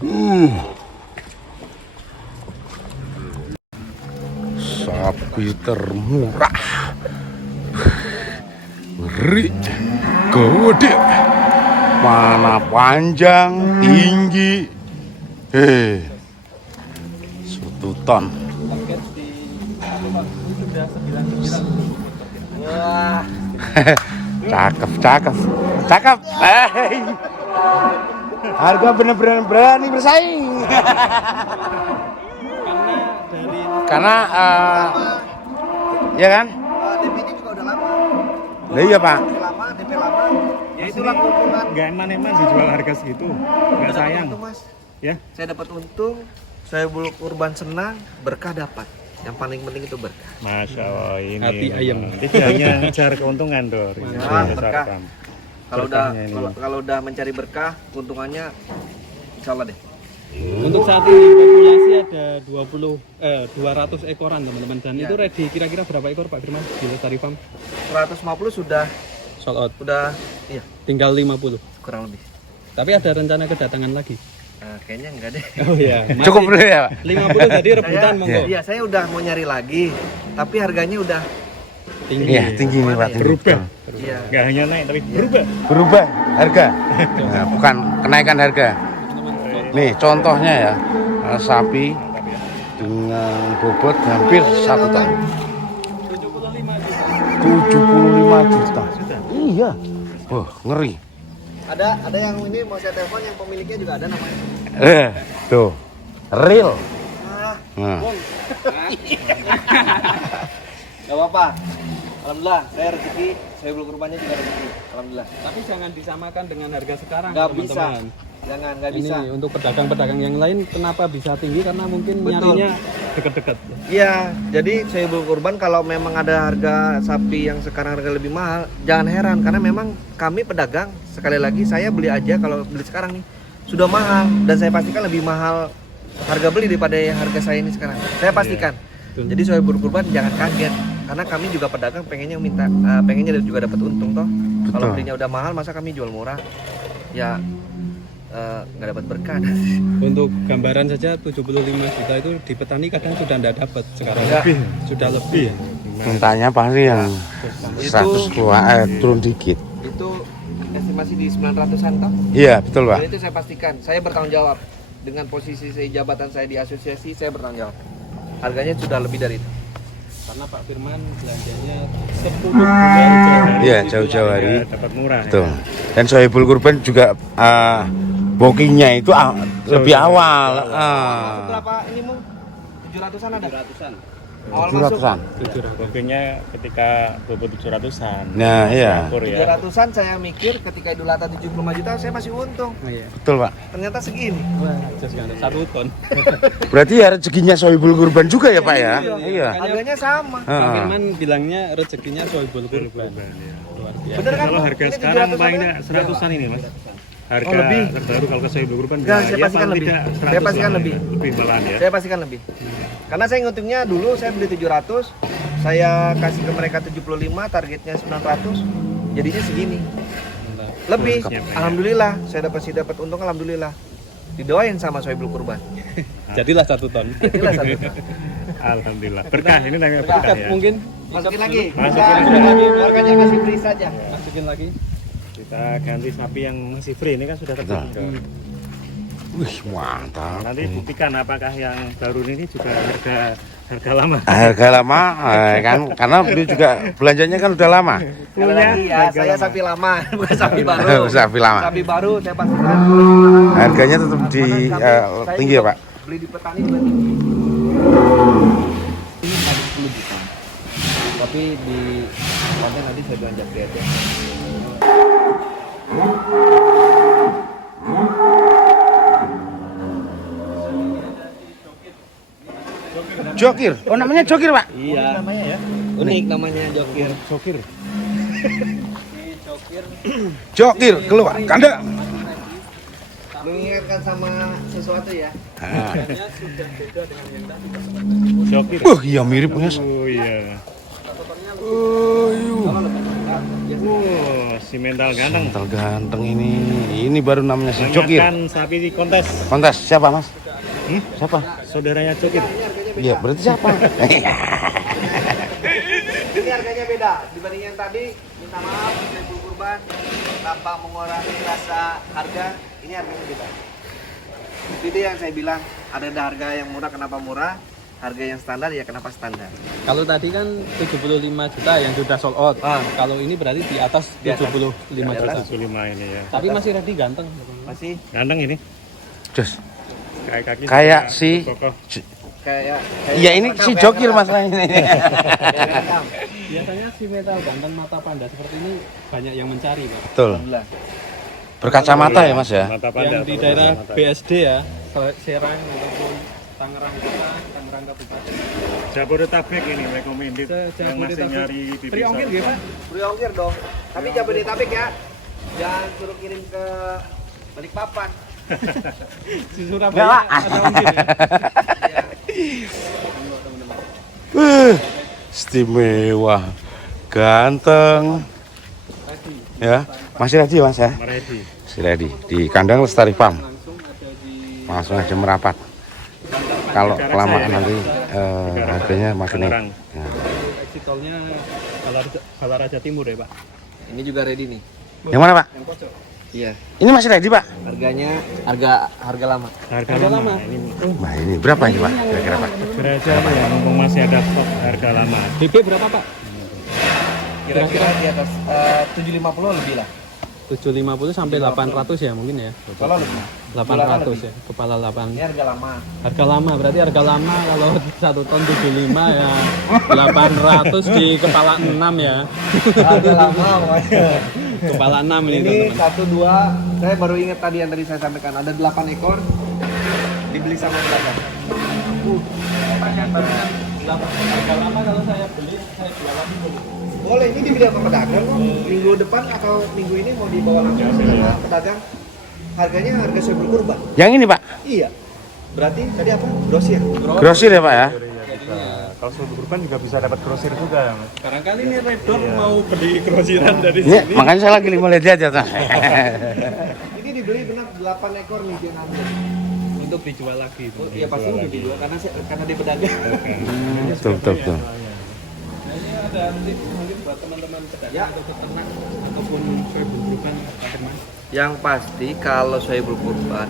Sapi termurah, ngeri, gede, mana panjang, tinggi, sututan. Wah, Cakep, cakep, cakep. Harga bener-bener berani bersaing. Karena ya kan? DP-nya juga udah lama. Nah, iya Pak. Lama, DP lama. Ya itulah keuntungan. Gak eman-eman dijual harga segitu. Gak sayang. Untung, Mas. Ya. Saya dapat untung, saya bulu kurban senang, berkah dapat. Yang paling penting itu berkah. Masya Allah, ini Hati ayam. tidak hanya ngejar keuntungan Dor. Ini Nah, besar berkah. kan. Kalau Berkahnya ini. kalau udah mencari berkah, keuntungannya insya Allah deh. Untuk saat ini populasi ada 200 ekoran teman-teman, dan Ya. itu ready kira-kira berapa ekor Pak Firman di Lestari Farm? 150 sudah Sold out, iya, tinggal 50. kurang lebih. Tapi ada rencana kedatangan lagi? Kayaknya enggak deh. Oh iya, Cukup dulu ya Pak. 50 jadi rebutan monggo. Iya, saya udah mau nyari lagi, tapi harganya udah Tinggi. Iya, tinggi nih Pak. Tinggi. Berubah. iya. Gak hanya naik tapi berubah. Berubah harga. Nah, bukan kenaikan harga. Nih contohnya ya, sapi dengan bobot hampir 1 ton. 75 juta. Iya. Wah, ngeri. Ada yang ini mau saya telepon, yang pemiliknya juga ada namanya. Tuh. Real. Ah, Nah. Bung. Gak apa-apa. Alhamdulillah, saya rezeki, saya bulu kurbannya juga rezeki. Alhamdulillah. Tapi jangan disamakan dengan harga sekarang Gak teman-teman. bisa. Jangan, gak Ini bisa. untuk pedagang-pedagang yang lain kenapa bisa tinggi, karena mungkin Betul. nyarinya deket-deket. Iya, jadi saya bulu kurban kalau memang ada harga sapi yang sekarang harga lebih mahal, jangan heran karena memang kami pedagang, sekali lagi saya beli aja kalau beli sekarang nih sudah mahal, dan saya pastikan lebih mahal harga beli daripada harga saya ini sekarang. Saya pastikan. Betul. Jadi saya bulu kurban jangan kaget karena kami juga pedagang pengennya pengennya juga dapat untung toh. Kalau Betul. belinya udah mahal masa kami jual murah? Ya nggak dapat berkah. Untuk gambaran saja 75 juta itu di petani kadang sudah tidak dapat, sekarang Enggak. sudah lebih. Mintanya pasti yang 100 turun dikit. Itu estimasi di 900-an toh. Iya, betul Pak. Dan itu saya pastikan, saya bertanggung jawab. Dengan posisi saya, jabatan saya di asosiasi, saya bertanggung jawab. Harganya sudah lebih dari itu. Karena Pak Firman belanjanya 10 bulan Iya, jauh-jauh hari. Ya, dapat murah. Betul. Ya. Dan Sohibul Kurban juga bookingnya itu lebih awal. Berapa ini Mung? 700-an ada? 700-an. Awal masuk 700-an. Mungkinnya ketika bobot 700-an. Nah, iya. Campur ya. 700-an saya mikir ketika Idul Adha 75 juta saya masih untung. Oh iya. Betul Pak. Ternyata segini. Wah, just gak ada 1 ton. Berarti ya rezekinya Sohibul Kurban juga ya Pak ya? Iya. Harganya sama. Pak Firman bilangnya rezekinya Sohibul Kurban. Ya. Luar biasa. Bener kan? Kalau Bung? harga Ini sekarang 700-an palingnya kan? 100-an ini Mas. Harga Oh, lebih. terbaru kalau ke Sohibul Kurban. Enggak, saya pastikan paling lebih. tidak Saya 100 pastikan lah, lebih. ya. Lebih malahan ya. Saya pastikan lebih. Karena saya ngitungnya dulu saya beli 700, saya kasih ke mereka 75, targetnya 900, jadinya segini. Mantap. Lebih. Siap, ya. Alhamdulillah, saya dapat untung alhamdulillah. Didoain sama Sohibul Kurban. Jadilah 1 ton. Itulah satu. Alhamdulillah. Berkah ini namanya berkah ya. Mungkin Masukin lagi. Masukin lagi. Harganya kasih free saja. masukin lagi. Kita ganti sapi yang masih free ini kan sudah terjual. Wih, mantap. Nanti buktikan apakah yang baru ini juga harga lama. Harga lama kan karena beliau juga belanjanya kan udah lama. Sekali lagi ya, saya sapi lama, bukan sapi baru. Sapi lama. Sapi baru saya pastikan. Harganya tetap di Saya tinggi ya juga Pak. Beli di petani juga tinggi. Ini harus 10 juta. Tapi di konten nanti saya belanja free aja. Jokir. Oh namanya Jokir Pak. Iya. Namanya ya. Unik namanya Jokir. Jokir. Jokir keluar kandang. Mengingatkan sama sesuatu ya. Jokir. Iya mirip Mas. Oh iya. Oh, Wos. si mental ganteng. Mental ganteng ini baru namanya si Jokir. Mengakan sapi di kontes. Kontes siapa mas? Siapa? Saudaranya Jokir. Iya berarti siapa? Ini harganya beda dibanding yang tadi. Minta maaf, Saiful Kurban tanpa mengurangi rasa harga. Ini harganya beda. Itu yang saya bilang, ada harga yang murah kenapa murah, harga yang standar ya kenapa standar. Kalau tadi kan 75 juta yang sudah sold out. Kalau ini berarti di atas Di atas. 75 juta. 75 ini ya. Tapi masih ready ganteng. Masih Ganteng ini. Jos. Kayak kaki. Kayak juga si- kokoh. kayak Iya ini si Jokir masalahnya. Biasanya si metal ganteng mata panda seperti ini banyak yang mencari, Pak. Betul. Alhamdulillah. Berkacamata ya mas ya. Mata panda. Yang di daerah BSD ya, Serang ataupun Tangerang Kota, Tangerang Kabupaten. Jabodetabek ini recommended yang masih nyari di Free ongkir nggih, Pak? Free ongkir dong. Tapi Jabodetabek ya. Jangan suruh kirim ke Balikpapan. Si Surabaya ada ongkir ya. Istimewa, ganteng. Ya, masih ready mas ya? Ready. Masih ready di kandang Lestari Farm. Langsung ada di Langsung aja merapat. Kalau kelamaan nanti harganya makin naik. Tangerang. Ya. exit tolnya Balaraja Timur ya, Pak. Ini juga ready nih. Yang mana pak? Yang pojok. Iya. Ini masih ready pak? Harganya harga lama. Harga Harga lama. lama. Ini Nah ini berapa ini pak? Kira-kira pak? beraja ya, mumpung masih ada stok harga lama. DP berapa, Pak? Kira-kira di atas 750 lebih lah. 750 sampai 800 ya mungkin ya. Kalau lebih. 800 ya, kepala 8. Ini harga lama. Harga lama berarti harga lama kalau 1 ton 75 ya 800 di kepala 6 ya. Harga lama pokoknya. Kepala 6 ini Ini teman-teman. 1 2, saya baru ingat tadi yang tadi saya sampaikan ada 8 ekor dibeli sama pedagang. Harga lama kalau saya beli saya jual lagi dulu. Boleh, ini dibeli sama pedagang kok. Minggu depan atau minggu ini mau dibawa langsung sama pedagang. Harganya harga Saiful Kurban. Yang ini pak? Iya. Berarti tadi apa? Grosir. Grosir ya pak ya? Kalau Saiful Kurban juga bisa dapat grosir juga. Sekarang kali ini Redor mau beli grosiran dari Ini sini. makanya saya lagi mau lihat aja tuh. Ini dibeli benar 8 ekor nih dia ngambil. Untuk dijual lagi. Oh, iya pasti udah dijual karena dia pedagang. Betul. Nah, ini ada tips mungkin buat teman-teman pedagang Ya. atau peternak ataupun Saiful Kurban teman. Yang pasti kalau Saiful Kurban,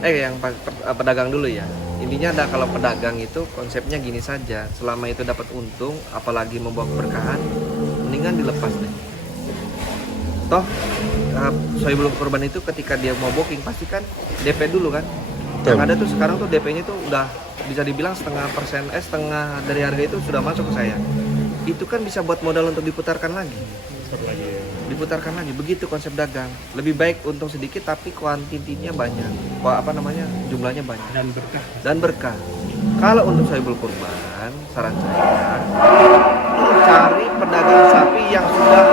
pedagang dulu ya. Intinya ada kalau pedagang itu konsepnya gini saja. Selama itu dapat untung, apalagi membawa keberkahan, mendingan dilepas deh. Toh Saiful Kurban itu ketika dia mau booking pasti kan DP dulu kan. Yang ada tuh sekarang tuh DP-nya tuh udah bisa dibilang setengah dari harga itu sudah masuk ke saya. Itu kan bisa buat modal untuk diputarkan lagi. Diputarkan lagi, begitu konsep dagang. Lebih baik untung sedikit tapi kuantitinya banyak. Jumlahnya banyak dan berkah. Kalau untuk Saiful Kurban, saran saya cari pedagang sapi yang sudah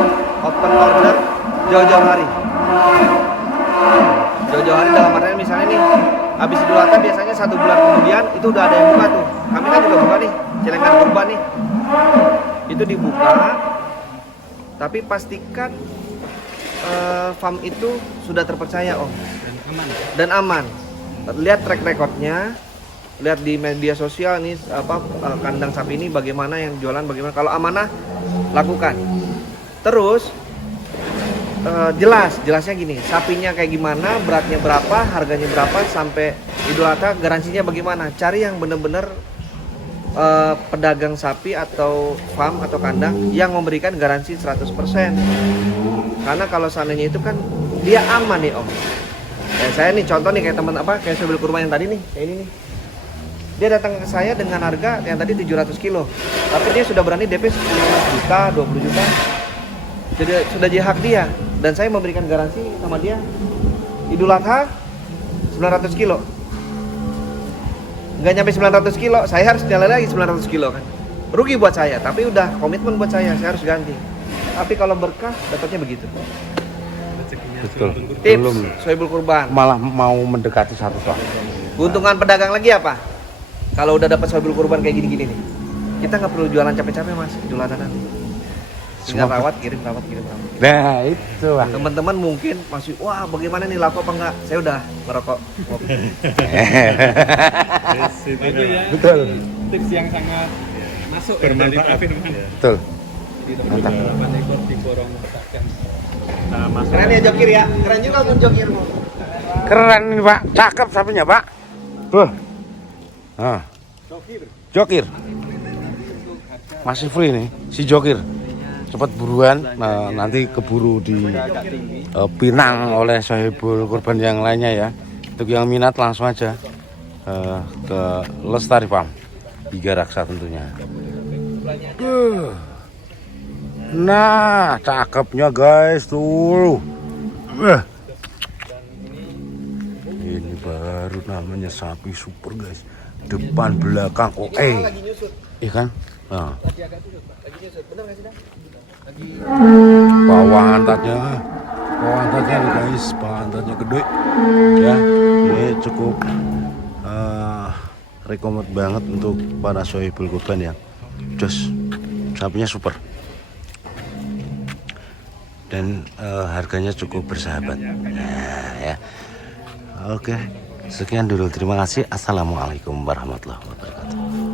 open order jauh-jauh hari. Jauh-jauh hari dalam artian misalnya nih habis Idul Adha biasanya 1 bulan kemudian itu udah ada yang buka tuh. Kami kan juga buka nih, celengan kurban nih. Itu dibuka, tapi pastikan farm itu sudah terpercaya om dan aman. Lihat track recordnya, lihat di media sosial nih kandang sapi ini bagaimana yang jualan bagaimana. Kalau amanah lakukan. Terus jelasnya gini, sapinya kayak gimana, beratnya berapa, harganya berapa, sampai Idul Adha garansinya bagaimana. Cari yang benar-benar pedagang sapi atau farm atau kandang yang memberikan garansi 100%. Karena kalau seandainya itu kan dia aman nih om. Saya nih contoh nih kayak kayak Saiful Kurban yang tadi nih, kayak ini nih. Dia datang ke saya dengan harga yang tadi 700 kilo, tapi dia sudah berani DP 10 juta, 20 juta. Jadi sudah jadi hak dia, dan saya memberikan garansi sama dia Idul Adha 900 kilo. Nggak nyampe 900 kilo, saya harus jalan lagi 900 kilo kan. Rugi buat saya, tapi udah komitmen buat saya harus ganti. Tapi kalau berkah, dapatnya begitu. Betul. Tips Belum Saiful Kurban. malah mau mendekati 1 ton. Keuntungan pedagang lagi apa? Kalau udah dapat Saiful Kurban kayak gini-gini nih, kita nggak perlu jualan capek-capek mas, Idul Adha nanti. Tinggal Semua- rawat kirim. Nah itu Bang. Teman-teman mungkin masih wah bagaimana nih laku apa enggak? Saya udah merokok. Itu ya. Betul. Tips yang sangat masuk Bermanfaat. Betul. di teman-teman 8 ekor diborong pedagang. Nah, Mas, Keren ya jokir ya, keren juga mun jokir. Keren ini Pak, cakep sapinya Pak. Tuh. Nah. Jokir. Masih free nih si Jokir. Cepat buruan, nah, nanti keburu di pinang oleh sahibul kurban yang lainnya ya. Untuk yang minat langsung aja ke Lestari Farm 3 Raksa tentunya. Nah, cakepnya guys tuh. Ini baru namanya sapi super guys. Depan belakang oke. Iya kan? Nah. Pantatnya nih guys, pantatnya gede ya. Ini cukup rekomend banget untuk para sohibul kurban ya. Just sapinya super dan harganya cukup bersahabat ya. Oke, sekian dulu, terima kasih. Assalamualaikum warahmatullahi wabarakatuh.